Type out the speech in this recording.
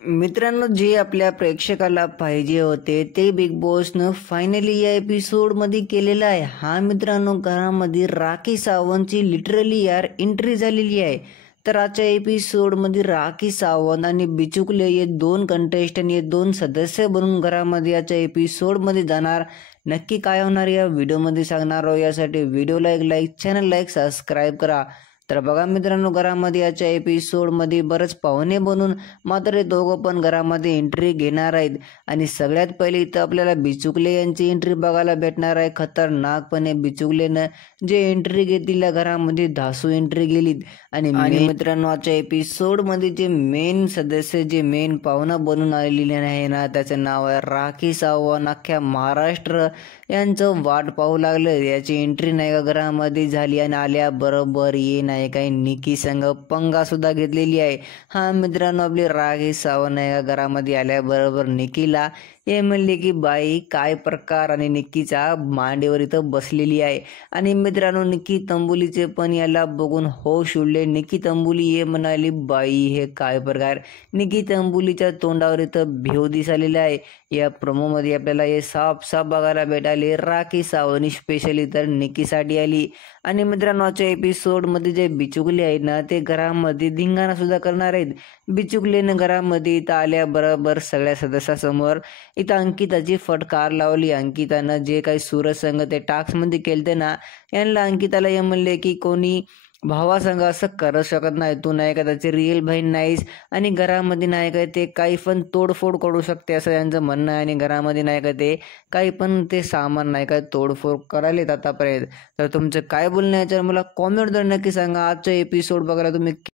मित्रांनो, जे आपल्या प्रेक्षकाला पाहिजे होते ते बिग बॉसनं फायनली या एपिसोडमध्ये केलेलं आहे. हा मित्रांनो, घरामध्ये राखी सावंतची लिटरली यार एंट्री झालेली आहे. तर आजच्या एपिसोडमध्ये राखी सावंत आणि बिचुकले हे दोन कंटेस्टंट, हे दोन सदस्य बनून घरामध्ये आजच्या एपिसोडमध्ये जाणार. नक्की काय होणार या व्हिडिओमध्ये सांगणार आहोत. यासाठी व्हिडिओला एक लाईक, चॅनलला एक सबस्क्राईब करा. तर बघा मित्रांनो, घरामध्ये आजच्या एपिसोडमध्ये बरेच पाहुणे बनून मात्र हे दोघं पण घरामध्ये एंट्री घेणार आहेत. आणि सगळ्यात पहिले इथं आपल्याला बिचुकले यांची एंट्री बघायला भेटणार आहे. खतरनाकपणे बिचुकलेनं जे एंट्री घेतली या घरामध्ये धासू एंट्री गेलीत. आणि मित्रांनो, आजच्या एपिसोडमध्ये जे मेन सदस्य, जे मेन पाहुणा बनून आलेले आहे ना, त्याचं नाव आहे राखी सावंत. अख्ख्या महाराष्ट्र यांचं वाट पाहू लागलं. याची एंट्री नाही का घरामध्ये झाली आणि आल्याबरोबर ये नाही काही निकी संघ पंगा सुद्धा घेतलेली आहे. हा मित्रांनो, आपली राखी सावंत नाही का घरामध्ये आल्याबरोबर निकीला हे म्हणले की बाई काय प्रकार, आणि निक्कीच्या मांडीवर इथं बसलेली आहे. आणि मित्रांनो, निकी तंबुलीचे पण याला बघून होश उडले. निकी तंबुली हे म्हणाली बाई हे काय प्रकार. निकी तंबुलीच्या तोंडावर इथं भेव दिसालेला आहे. या प्रोमोमध्ये आपल्याला हे साफ बघायला भेटाले. राखी सावंत स्पेशली तर निकीसाठी आली. आणि मित्रांनो, आजच्या एपिसोडमध्ये जे बिचुकले आहेत ना, ते घरामध्ये धिंगाणा सुद्धा करणार आहेत. बिचुकलेनं घरामध्ये इथं आल्याबरोबर सगळ्या सदस्यासमोर इथं अंकिताची फटकार लावली. अंकितानं जे काही सूरज संघ ते टास्कमध्ये केलते ना, यांना अंकिताला हे म्हणले की कोणी भावासंग असं करू शकत नाही. तू नाही का त्याची रिअल बहीण नाहीस, आणि घरामध्ये नाही का ते काही पण तोडफोड करू शकते असं यांचं म्हणणं आहे. आणि घरामध्ये नाही का ते काही पण ते सामान नाही का तोडफोड करायलेत आतापर्यंत. तर तुमचं काय बोलणं याच्यावर मला कॉमेंटद्वारे नक्की सांगा. आजचा एपिसोड बघायला तुम्ही